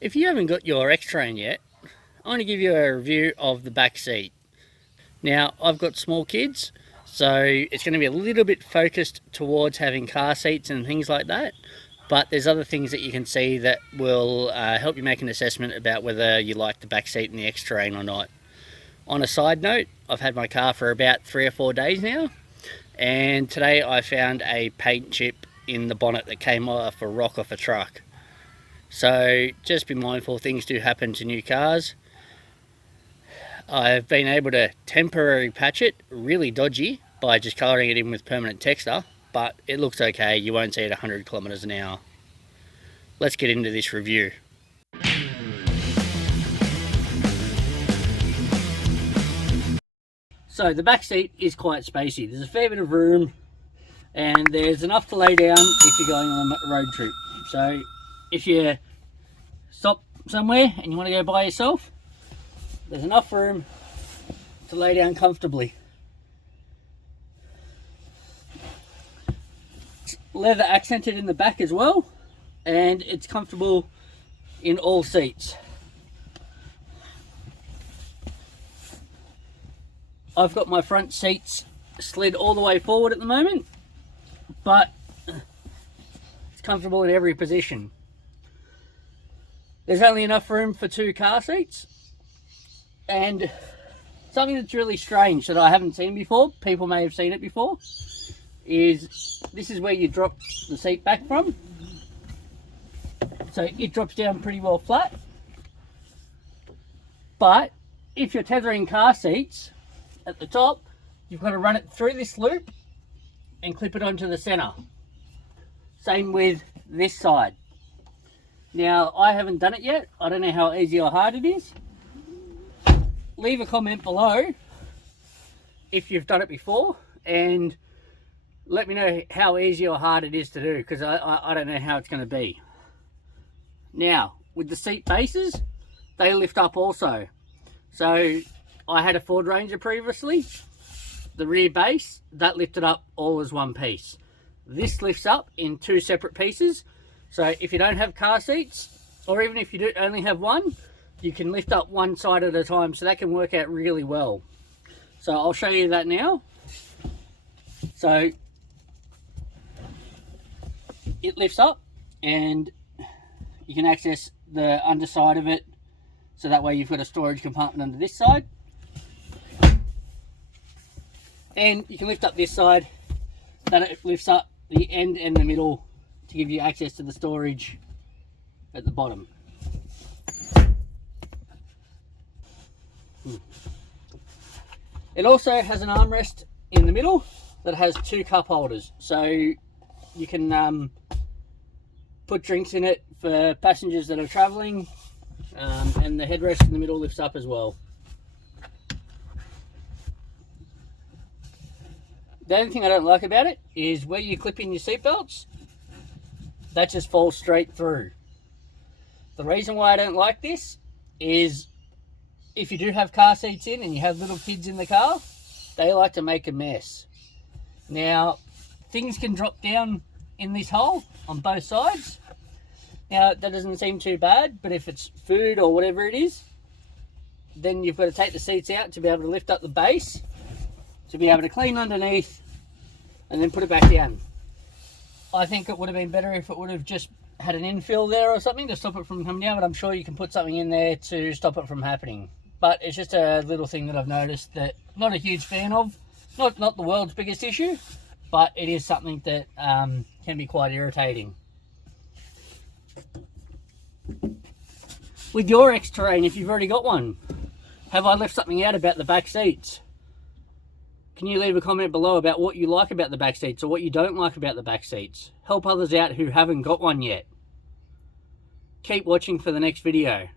If you haven't got your X-Train yet, I want to give you a review of the back seat. Now, I've got small kids, so it's going to be a little bit focused towards having car seats and things like that, but there's other things that you can see that will help you make an assessment about whether you like the back seat in the X-Train or not. On a side note, I've had my car for about 3 or 4 days now, and today I found a paint chip in the bonnet that came off a rock off a truck. So just be mindful, things do happen to new cars. I've been able to temporarily patch it, really dodgy, by just colouring it in with permanent texture, but it looks okay. You won't see it 100 kilometers an hour. Let's get into this review. So the back seat is quite spacey. There's a fair bit of room and there's enough to lay down if you're going on a road trip. So if you stop somewhere and you want to go by yourself, there's enough room to lay down comfortably. It's leather accented in the back as well, and it's comfortable in all seats. I've got my front seats slid all the way forward at the moment, but it's comfortable in every position. There's only enough room for 2 car seats, and something that's really strange that I haven't seen before, people may have seen it before, is this is where you drop the seat back from. So it drops down pretty well flat, but if you're tethering car seats at the top, you've got to run it through this loop and clip it onto the center. Same with this side. Now, I haven't done it yet. I don't know how easy or hard it is. Leave a comment below if you've done it before and let me know how easy or hard it is to do, because I don't know how it's going to be. Now, with the seat bases, they lift up also. So I had a Ford Ranger previously. The rear base, that lifted up all as one piece. This lifts up in 2 separate pieces. So if you don't have car seats, or even if you do only have one, you can lift up one side at a time, so that can work out really well. So I'll show you that now. So it lifts up and you can access the underside of it, so that way you've got a storage compartment under this side. And you can lift up this side, that it lifts up the end and the middle to give you access to the storage at the bottom. It also has an armrest in the middle that has 2 cup holders, so you can put drinks in it for passengers that are traveling, and the headrest in the middle lifts up as well. The only thing I don't like about it is where you clip in your seatbelts, that just falls straight through. The reason why I don't like this is if you do have car seats in and you have little kids in the car, they like to make a mess. Now, things can drop down in this hole on both sides. Now, that doesn't seem too bad, but if it's food or whatever it is, then you've got to take the seats out to be able to lift up the base, to be able to clean underneath, and then put it back down. I think it would have been better if it would have just had an infill there or something to stop it from coming down, but I'm sure you can put something in there to stop it from happening. But it's just a little thing that I've noticed that I'm not a huge fan of. Not the world's biggest issue, but it is something that can be quite irritating. With your X-Terrain, if you've already got one, have I left something out about the back seats? Can you leave a comment below about what you like about the back seats or what you don't like about the back seats? Help others out who haven't got one yet. Keep watching for the next video.